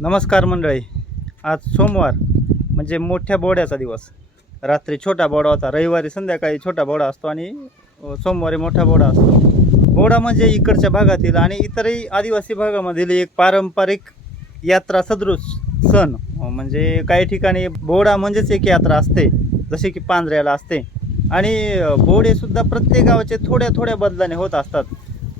नमस्कार मंडळी. आज सोमवार म्हणजे मोठ्या बोड्याचा दिवस. रात्री छोटा बोडा होता. रविवारी संध्याकाळी छोटा बोडा असतो आणि सोमवारी मोठा बोडा असतो. बोडा म्हणजे इकडच्या भागातील आणि इतरही आदिवासी भागामधील एक पारंपरिक यात्रा सदृश सण. म्हणजे काही ठिकाणी बोडा म्हणजेच एक यात्रा असते जसे की पांजऱ्याला असते. आणि बोडेसुद्धा प्रत्येक गावाचे थोड्या थोड्या बदलाने होत असतात.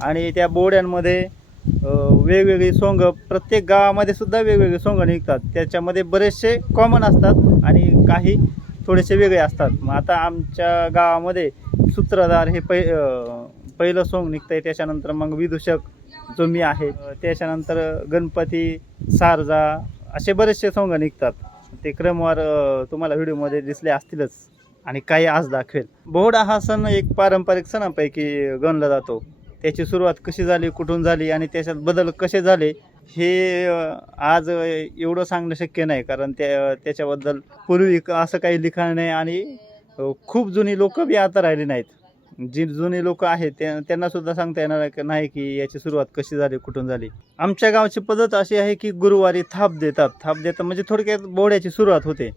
आणि त्या बोड्यांमध्ये वेगवेगळी सोंग प्रत्येक गावामध्ये सुद्धा वेगवेगळे सोंग निघतात. त्याच्यामध्ये बरेचसे कॉमन असतात आणि काही थोडेसे वेगळे असतात. मग आता आमच्या गावामध्ये सूत्रधार हे पै पहिलं सोंग निघतंय. त्याच्यानंतर मग विदूषक जो मी आहे त्याच्यानंतर गणपती सारजा असे बरेचसे सोंग निघतात. ते क्रमवार तुम्हाला व्हिडिओमध्ये दिसले असतीलच आणि काही आज दाखवेल. बोहडा हा सण एक पारंपरिक सणांपैकी गणला जातो. त्याची सुरुवात कशी झाली कुठून झाली आणि त्याच्यात बदल कसे झाले हे आज एवढं सांगणं शक्य नाही. कारण त्या त्याच्याबद्दल पूर्वी क- असं काही लिखाण नाही आणि खूप जुनी लोक बी आता राहिली नाहीत. जी जुनी लोक आहेत त्या त्यांना सुद्धा सांगता येणार की- नाही की याची सुरुवात कशी झाली कुठून झाली. आमच्या गावची पद्धत अशी आहे की गुरुवारी थाप देतात. थाप देतात म्हणजे थोडक्यात बोड्याची सुरुवात होते.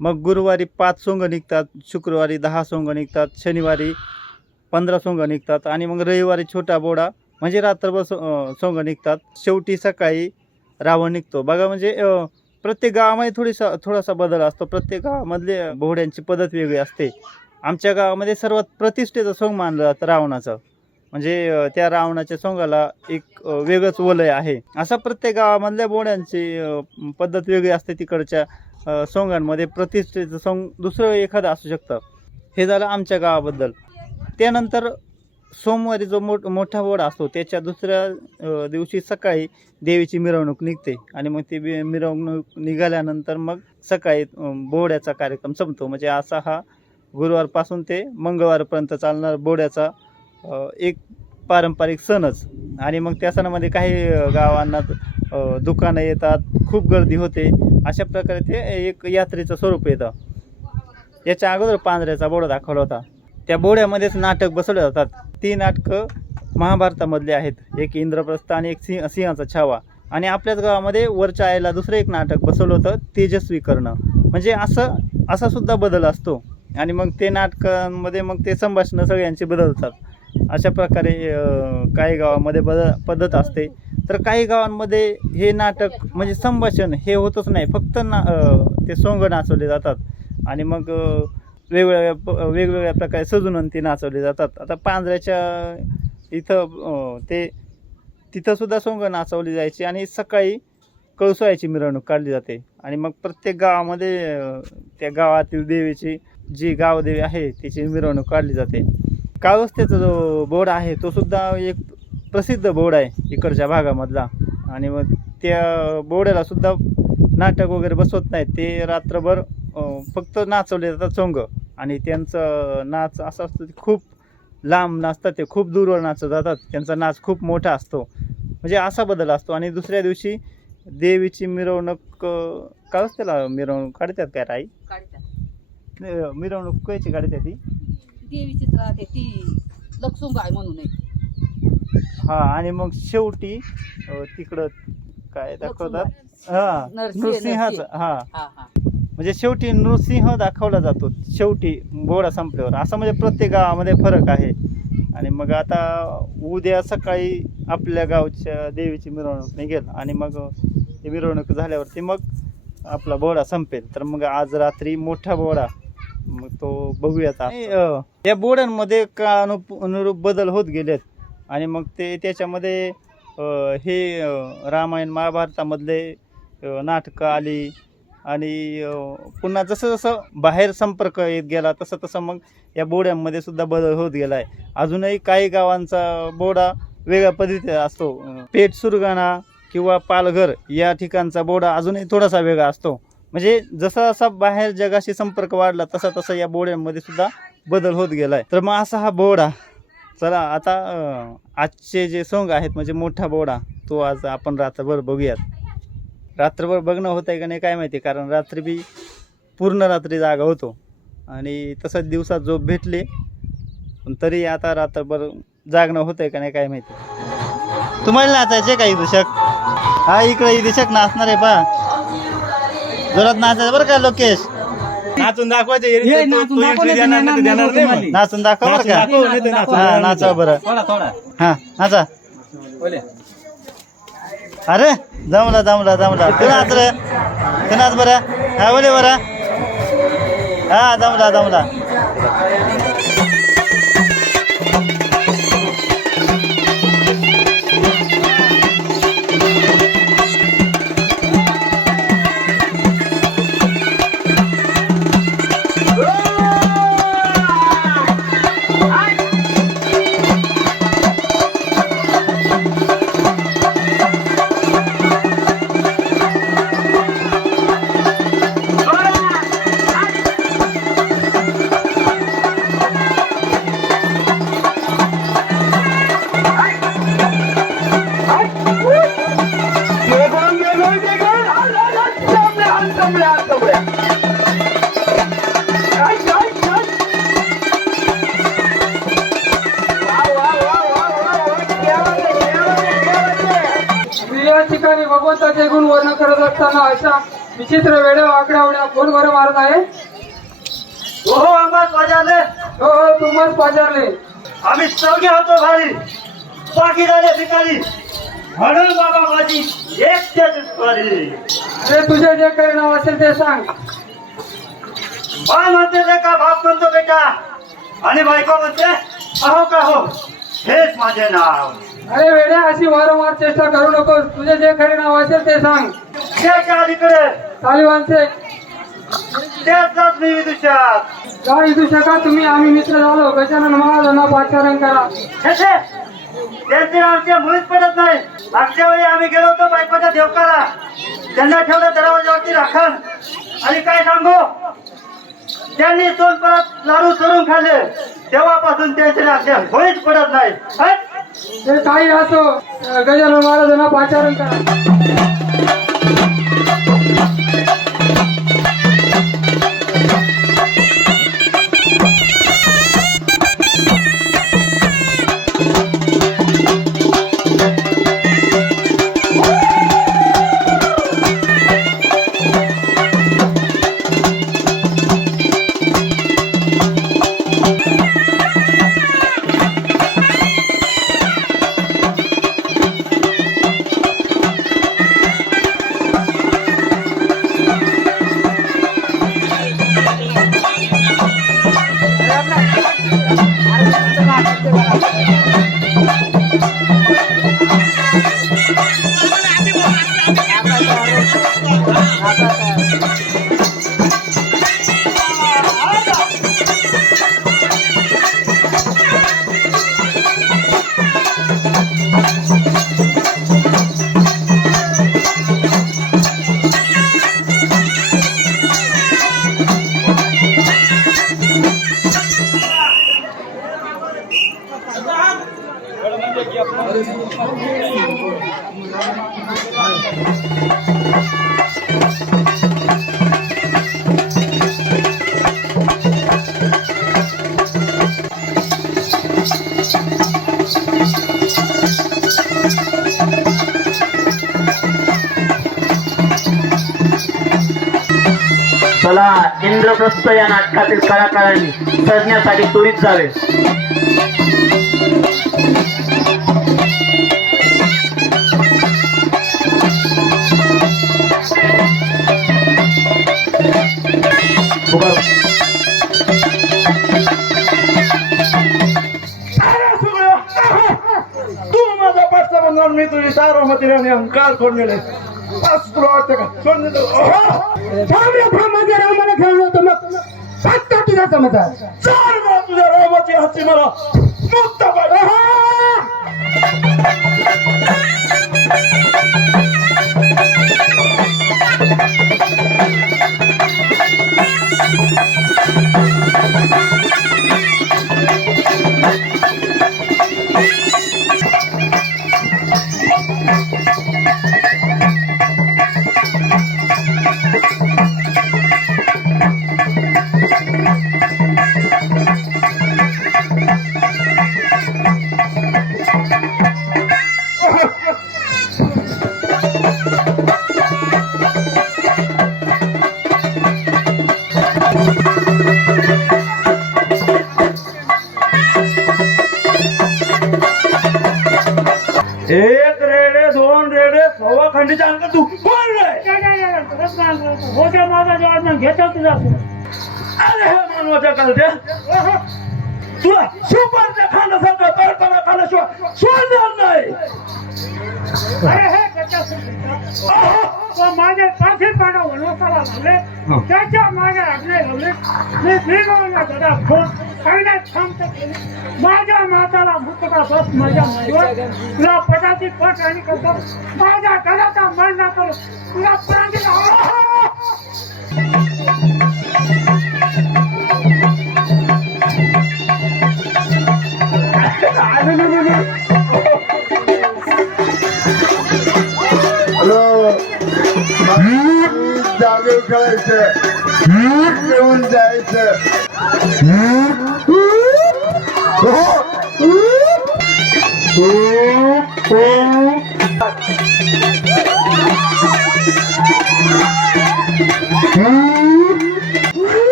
मग गुरुवारी पाच सोंग निघतात शुक्रवारी दहा सोंग निघतात शनिवारी पंधरा सोंग निघतात आणि मग रविवारी छोटा बोडा म्हणजे रात्रभर सो सोंग निघतात. शेवटी सकाळी रावण निघतो. बघा म्हणजे प्रत्येक गावामध्ये थोडीसा थोडासा बदल असतो. प्रत्येक गावामधले बोहड्यांची पद्धत वेगळी असते. आमच्या गावामध्ये सर्वात प्रतिष्ठेचं सोंग मानलं जातं रावणाचं. म्हणजे त्या रावणाच्या सोंगाला एक वेगळंच वलय आहे. असा प्रत्येक गावामधल्या बोड्यांची पद्धत वेगळी असते. तिकडच्या सोंगांमध्ये प्रतिष्ठेचं सोंग दुसरं एखादं असू शकतं. हे झालं आमच्या गावाबद्दल. त्यानंतर सोमवारी जो मोठ मोठा बोडा असतो त्याच्या दुसऱ्या दिवशी सकाळी देवीची मिरवणूक निघते आणि मग ती मिरवणूक निघाल्यानंतर मग सकाळी बोड्याचा कार्यक्रम संपतो. म्हणजे असा हा गुरुवारपासून ते मंगळवारपर्यंत चालणार बोड्याचा एक पारंपरिक सणच. आणि मग त्या सणामध्ये काही गावांना दुकानं येतात खूप गर्दी होते. अशा प्रकारे ते एक यात्रेचं स्वरूप येतं. याच्या अगोदर पांढऱ्याचा बोडा दाखवला होता. त्या बोड्यामध्येच नाटक बसवले जातात. ती नाटकं महाभारतामधले आहेत. एक इंद्रप्रस्थ आणि एक सिंह सिंहाचा छावा. आणि आपल्याच गावामध्ये वरच्या आईला दुसरं एक नाटक बसवलं होतं तेजस्वी करणं. म्हणजे असं असा सुद्धा बदल असतो. आणि मग ते नाटकांमध्ये मग ते संभाषणं सगळ्यांची बदलतात. अशा प्रकारे काही गावामध्ये बदल पद्धत असते. तर काही गावांमध्ये हे नाटक म्हणजे संभाषण हे होतच नाही. फक्त ना ते सोंग नाचवले जातात. आणि मग वेगवेगळ्या प- वेगवेगळ्या प्रकारे सजून ते नाचवले जातात. आता पांजऱ्याच्या इथं ते तिथंसुद्धा सोंग नाचवली जायची आणि सकाळी कळसोयाची मिरवणूक काढली जाते. आणि मग प्रत्येक गावामध्ये त्या गावातील देवीची जी गावदेवी आहे तिची मिरवणूक काढली जाते. काळोस्त्याचा जो बोर्ड आहे तो सुद्धा एक प्रसिद्ध बोर्ड आहे इकडच्या भागामधला. आणि मग त्या बोर्डाला सुद्धा नाटक वगैरे बसवत नाहीत. ते रात्रभर फक्त नाचवले जातात सोंग आणि त्यांचं नाच असं असतं खूप लांब नाचतात ते खूप दूरवर नाचत जातात. त्यांचा नाच खूप मोठा असतो. म्हणजे असा बदल असतो. आणि दुसऱ्या दिवशी देवीची मिरवणूक अं, काळच त्याला मिरवणूक काढतात काय राई? मिरवणूक कायची काढतात ती? देवीचीच राहते ती. आहे म्हणून. हा आणि मग शेवटी तिकडं काय दाखवतात? हा नृसिंहाचं हा. म्हणजे शेवटी नृसिंह दाखवला जातो. शेवटी बोडा संपल्यावर. असं म्हणजे प्रत्येक गावामध्ये फरक आहे. आणि मग आता उद्या सकाळी आपल्या गावच्या देवीची मिरवणूक निघेल. आणि मग ती मिरवणूक झाल्यावरती मग आपला बोडा संपेल. तर मग आज रात्री मोठा बोडा. मग तो बघूयात या बोड्यांमध्ये का अनुरूप बदल होत गेलेत? आणि मग ते त्याच्यामध्ये हे रामायण महाभारतामधले नाटकं आली. आणि पुन्हा जसं जसं बाहेर संपर्क येत गेला तसं तसं मग या बोड्यांमध्ये सुद्धा बदल होत गेला आहे अजूनही काही गावांचा बोडा वेगळ्या पद्धतीचा असतो. पेठ सुरगाणा किंवा पालघर या ठिकाणचा बोडा अजूनही थोडासा वेगळा असतो. म्हणजे जसा जसा बाहेर जगाशी संपर्क वाढला तसा तसा या बोड्यांमध्ये सुद्धा बदल होत गेला आहे तर मग असा हा बोडा चला आता आजचे जे सोंग आहेत म्हणजे मोठा बोडा तो आज आपण रात्रभर बघूयात. रात्रभर बघणं होत आहे का नाही काय माहिती कारण रात्री बी पूर्ण रात्री जागा होतो. आणि तसंच दिवसात झोप भेटले पण तरी आता रात्रभर जागणं होत आहे का नाही काय माहिती. तुम्हाला नाचायचे काही दुषक हा इकडे दिशक नाचणार आहे पा जोरात नाचायचं बरं का लोकेश? नाचून दाखवायचे नाचून दाखव, बरं का. हा. नाचा बरं. थोडा थोडा. हा नाचा. बोले. अरे जमला जमला जमला. कुणाच रे. कुणाच बरं. हा बोले बरं. हा जमला जमला. भारी ते तुझे जे काही नाव असेल ते सांग. बाय म्हणते ते का बाप म्हणतो बेटा? आणि बायको म्हणते अहो का हो? हेच माझे नाव. अरे वेड्या अशी वारंवार चेष्टा करू नकोस. तुझे जे खरे नाव असेल ते सांग. त्याच्या अलीकडे. तालिबानचे मी विदुषात. का तुम्ही आम्ही मित्र झालो? गजानन महाराजांना पाचारण करा? त्यांचे आमच्या मुळीच पडत नाही. मागच्या वेळी आम्ही गेलो होतो बायकोच्या देवकाला. त्यांना ठेवलं दरवाजावरती राखण. आणि काय सांगू? त्यांनी दोन परत लाडू चोरून खाल्ले. तेव्हापासून त्यांचे आमच्या मुळीच पडत नाही. हट! ते काही असो गजानन महाराजांना पाचारण करा. इंद्रप्रस्थ या नाटकातील कलाकारांनी सजण्यासाठी त्वरित जावे. तू माझा पाठचा बनणार मी तुझी सार्वमती राणी अंकार तुला वाटतं का? तर- रामाला खेळलो होतो मग きだ。と思ったチャールズでロー八丁目持ったばよ。मग घेतो तुझा अरे हे मानवाच्या कालच्या तुला सुपारच्या खाण्यासारखं तडतडा खाण्याशिवाय सोडणार नाही. अरे हे माझे पाठी पाडा वनवासाला लागले. त्याच्या माझ्या आज्ञे लागले मी भीमावला गदा फोन पहिल्याच थांबत माझ्या माताला मुकता बस माझ्या माईवर तुला पटाची पट आणि करतो. माझ्या मळ ना करू तुला प्राणी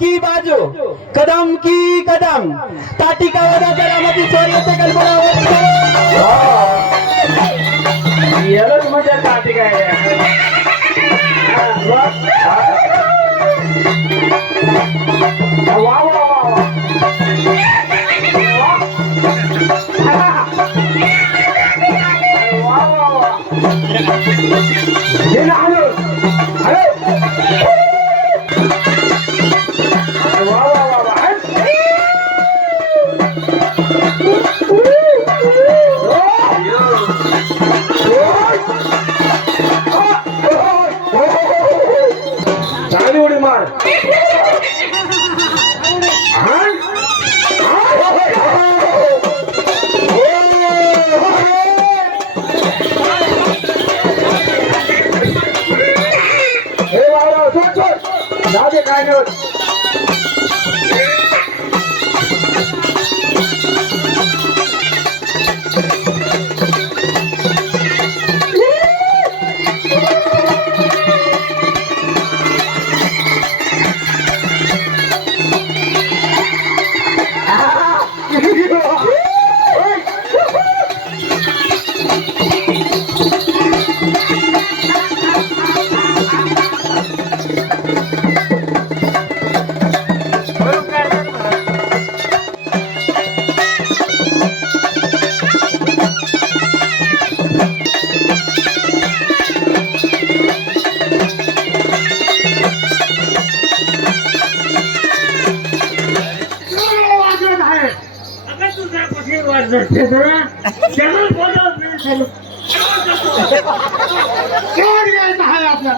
की बाजू कदम की कदम ताटिका वदा जलामती सोन्याचे कल्पना हो यालाच मजा काठी काय वा वा वा चांगली उडी मार हे बाबा काय नाही ये सुपारीच्या काढायच्या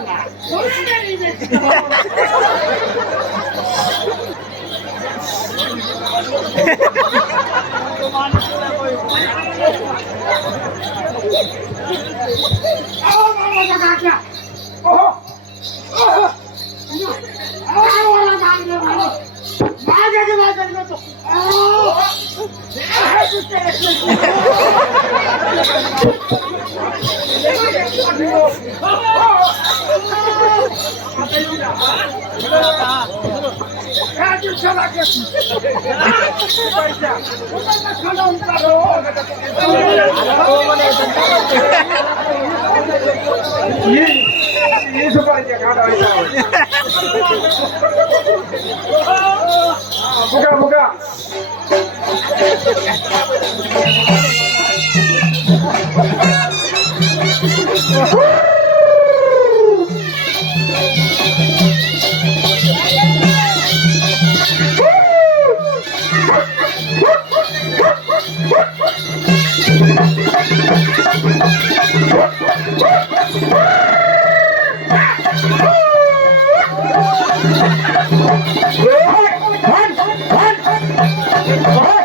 ముగా ముగా Thank. Run! Run! Run!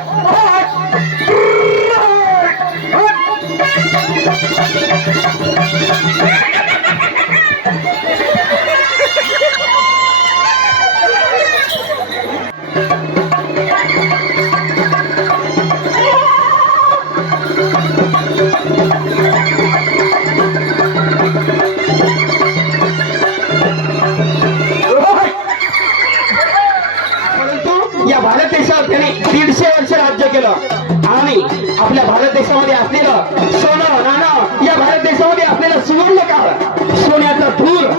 देशामध्ये असलेलं सोनं नाणं या भारत देशामध्ये असलेलं सुवर्ण काळ. सोन्याचा धूर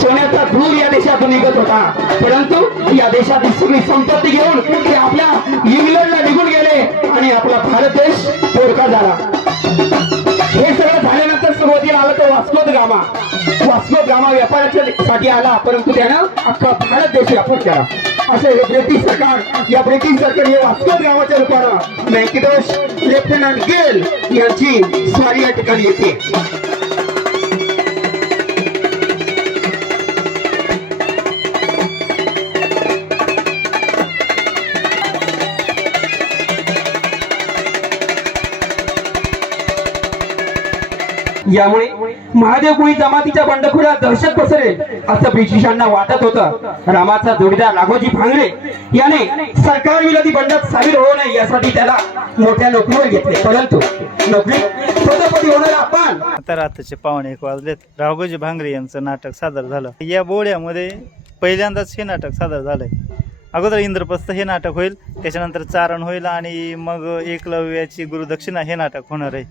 सोन्याचा धूर या देशातून निघत होता. परंतु या देशातील सगळी संपत्ती घेऊन ते आपल्या इंग्लंडला निघून गेले आणि आपला भारत देश पोरका झाला. हे सगळं झाल्यानंतर सुरुवातीला आलं तो वास्कोद गामा. वास्को गामा व्यापाराच्या साठी आला परंतु त्यानं अख्खा भारत देश व्यापार केला. असं हे ब्रिटिश सरकार या ब्रिटिश सरकार हे वास्को ग्रामाच्या रूपानं व्यंकटेश लेफ्टनंट गेल यांची स्वारी या ठिकाणी येते. यामुळे महादेव कोळी जमातीच्या बंडखोरात दहशत पसरेल असं ब्रिटिशांना वाटत होतं. रामाचा जोडीदार राघोजी भांगरे याने सरकार विरोधी बंडात सामील होऊ नये यासाठी त्याला मोठ्या नोकरीवर घेतले. परंतु नोकरी आपण. आता रात्रीचे पाहुणे एक वाजलेत. राघोजी भांगरे यांचं नाटक सादर झालं. या बोळ्यामध्ये पहिल्यांदाच हे नाटक सादर झालंय. अगोदर इंद्रप्रस्थ हे नाटक होईल त्याच्यानंतर चारण होईल आणि मग एकलव्याची गुरुदक्षिणा हे नाटक होणार आहे.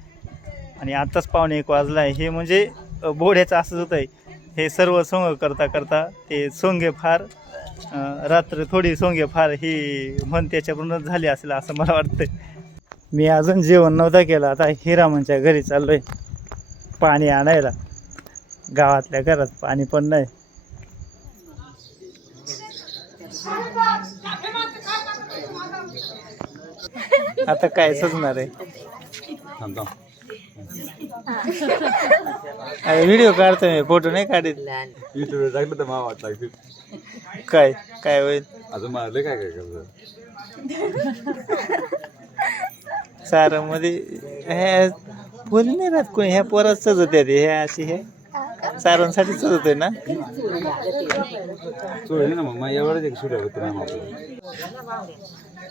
आणि आत्ताच पाहुणे एक वाजला आहे. हे म्हणजे बोड्याचं असंच होतं आहे हे सर्व सोंग करता करता ते सोंगे फार रात्र थोडी सोंगे फार ही म्हण त्याच्याकडूनच झाली असेल असं मला वाटतं मी अजून जेवण नव्हता केलं. आता हिरामनच्या घरी चाललोय पाणी आणायला. गावातल्या घरात पाणी पण नाही. आता काय सुचणार आहे? अरे व्हिडिओ काढतो मी फोटो नाही काढत. युट्यूबला टाकलं तर मला वाटतं की. काय काय होईल? अजून मला काय काय करतं सारं मध्ये ह्या बोली नाही राहत कोणी ह्या पोरात सजवते ते ह्या अशी हे. सारांसाठी सजवतोय ना? सोडले ना मग एवढंच एक सुरू होतं ना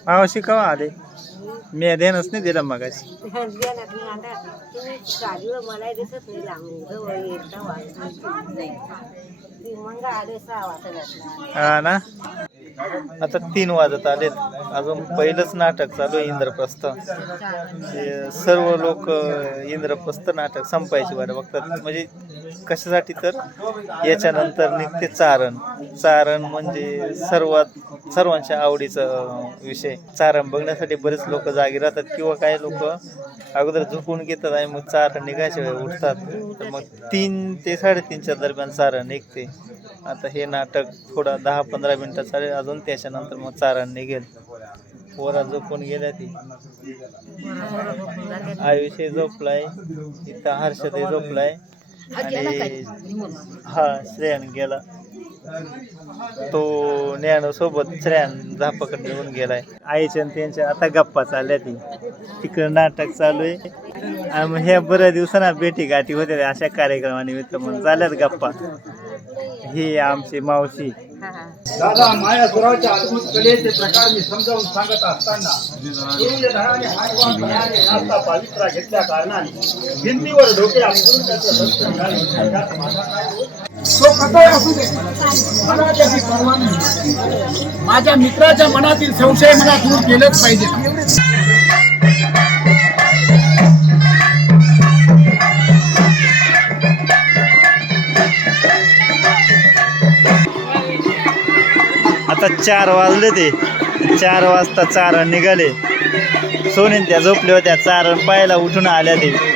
मावशी कवा आले? मी ध्यानच नाही दिलं मग हा ना? आता तीन वाजत आलेत. अजून पहिलंच नाटक चालू आहे इंद्रप्रस्थ. हे सर्व लोक इंद्रप्रस्थ नाटक संपायची वाट बघतात. म्हणजे कशासाठी तर? याच्यानंतर निघते चारण. चारण म्हणजे सर्वात सर्वांच्या आवडीचा विषय. चारण बघण्यासाठी बरेच लोक जागी राहतात किंवा काही लोक अगोदर झुकून घेतात आणि मग चारण निघायच्या वेळ उठतात. तर मग तीन ते साडेतीनच्या दरम्यान चारण निघते. आता हे नाटक थोडा दहा पंधरा मिनटं चालेल. अजून त्याच्यानंतर मग चारण निघेल. पोरा झोपून गेल्या ती. आयुष्य झोपलाय. इथं हर्षद झोपलाय. आणि हा श्रेयान गेला. तो ज्ञान सोबत श्रेयान झापकड निघून गेलाय. आईच्या आणि त्यांच्या आता गप्पा चालल्या ती. तिकडं नाटक चालू आहे. आणि मग ह्या बऱ्याच दिवसांना भेटी गाठी होते अशा कार्यक्रमानिमित्त मग झाल्यात गप्पा. ही आमची मावशी. दादा माया सुराच्या अद्भुत कलेचे प्रकार मी समजावून सांगत असताना हातवान पावित्रा घेतल्या कारणाने भिंतीवर डोके? तो कसाही असू दे. मला त्याची माझ्या मित्राच्या मनातील संशय मला दूर केलंच पाहिजे. आता चार वाजले ते. चार वाजता चारण निघाले. सोनीन त्या झोपल्या होत्या चारण पाहायला उठून आल्या ते.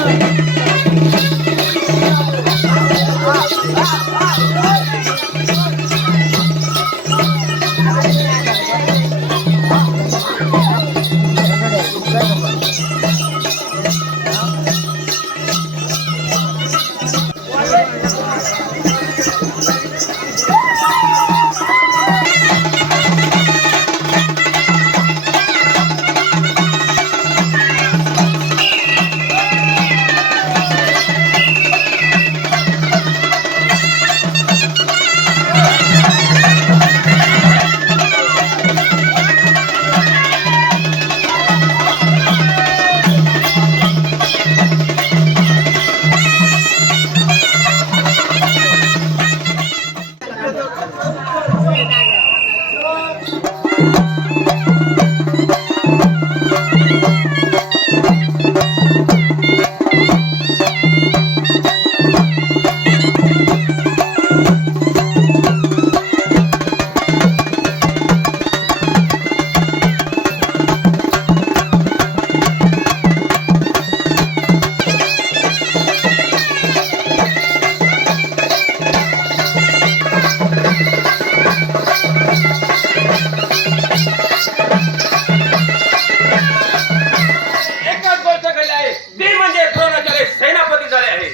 म्हणजे द्रोणाचार्य सेनापती झाले आहे?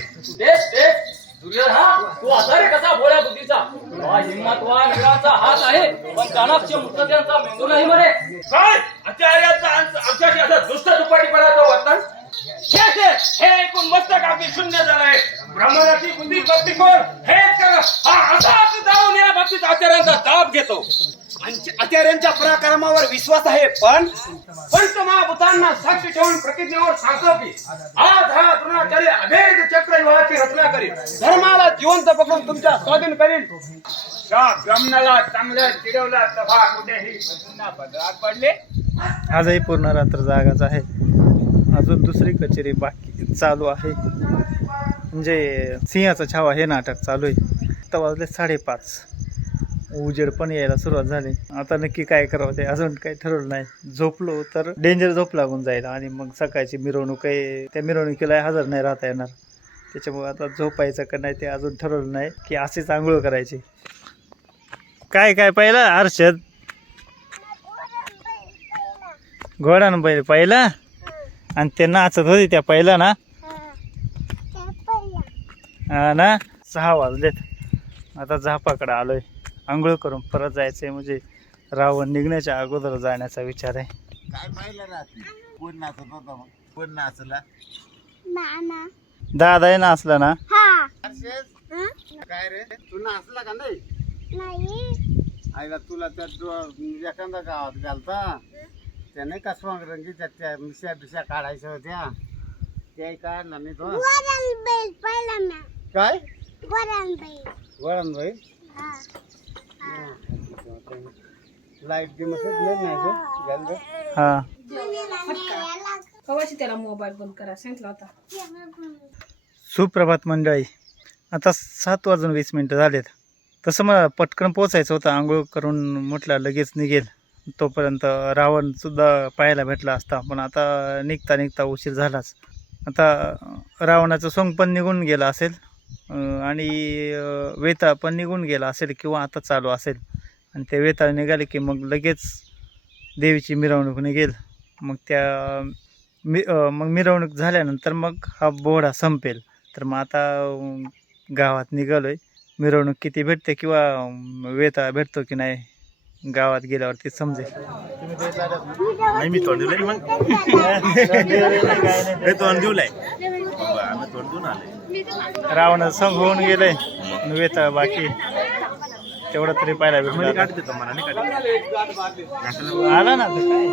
तू आधार रे कसा भोळ्या बुद्धीचा? हा हिंमतवान हात आहे पण कानाक्ष मुसलत्यांचा मेंदू नाही म्हणे काय? आचार्याचा अक्षरशः असा दुष्ट दुपाटीपणा तो वर्तन हे ऐकून मस्तक आपली शून्य झालाय. ब्रह्मणाची बुद्धी करते हे हा असाच जाऊन या बाबतीत आचार्यांचा दाब घेतो. आचार्यांच्या पराक्रमावर विश्वास आहे पण पंचमहाभूतांना साक्षी ठेवून प्रतिज्ञेवर सांगतो की आज हा द्रोणाचार्य अभेद चक्र युवाची रचना करील धर्माला जिवंत पकडून तुमच्या स्वाधीन करील त्या ब्राह्मणाला चांगल्या चिडवला सभा कुठेही पुन्हा पडले? आजही पूर्ण रात्र जागाच आहे. अजून दुसरी कचेरी बाकी चालू आहे. म्हणजे सिंहाचा छावा हे नाटक चालू आहे. आता वाजले साडेपाच. उजेड पण यायला सुरुवात झाली. आता नक्की काय करावं ते अजून काही ठरवलं नाही. झोपलो तर डेंजर झोप लागून जाईल आणि मग सकाळची मिरवणूक आहे. त्या मिरवणुकीला हजर नाही राहता येणार. त्याच्यामुळे आता झोपायचं का नाही ते अजून ठरवलं नाही की असेच आंघोळ करायची. काय काय पाहिलं? हर्षद. घोडानं पहिले पहिला? आणि ते नाचत होते त्या पहिला ना हा ना? सहा वाजलेत. आता झापाकडे आलोय. आंघोळ करून परत जायचंय म्हणजे रावण निघण्याच्या अगोदर जाण्याचा विचार आहे. काय पाहिलं रात्री? कोण नाचत होता मग? कोण नाचला? नाना. दादा आहे नाचला ना? हा. काय रे? तू नाचला का नाही? नाही. आईला तुला त्या डो- एखादा गावात घालता? त्याने का स्वांग रंगीच्या त्या मिशा बिशा काढायच्या होत्या? ते काढला नाही तो? वरण बैल पहिला ना. काय? वरण बैल वळण भाई हा. लाइट गेमच नाही नाही तो घाल गं. हा. कवाशी त्याला मोबाईल बंद करा सांगितलं होता? सुप्रभात मंडळी आता सात वाजून वीस मिनटं झालेत. तसं मला पटकन पोचायचं होतं आंघोळ करून म्हटलं लगेच निघेल. तोपर्यंत रावण सुद्धा पाहायला भेटला असता पण आता निघता निघता उशीर झालाच. आता रावणाचं सोंग पण निघून गेलं असेल. आणि अं, वेताळ पण निघून गेला असेल किंवा आता चालू असेल. आणि ते वेताळ निघाले की मग लगेच देवीची मिरवणूक निघेल. मग त्या मि मग मिरवणूक झाल्यानंतर मग हा बोहडा संपेल. तर मग आता गावात निघालोय. मिरवणूक किती भेटते किंवा अं, वेताळ भेटतो की नाही गावात गेल्यावरती समजेल. नाही मी तोंड दिलंय मग? तोंड दिवलंय आम्ही तोंड देऊन आले रावण संघ होऊन गेलंय आणि वेताळ बाकी. तेवढं तरी पाहायला भेटलं काढ आला ना काय?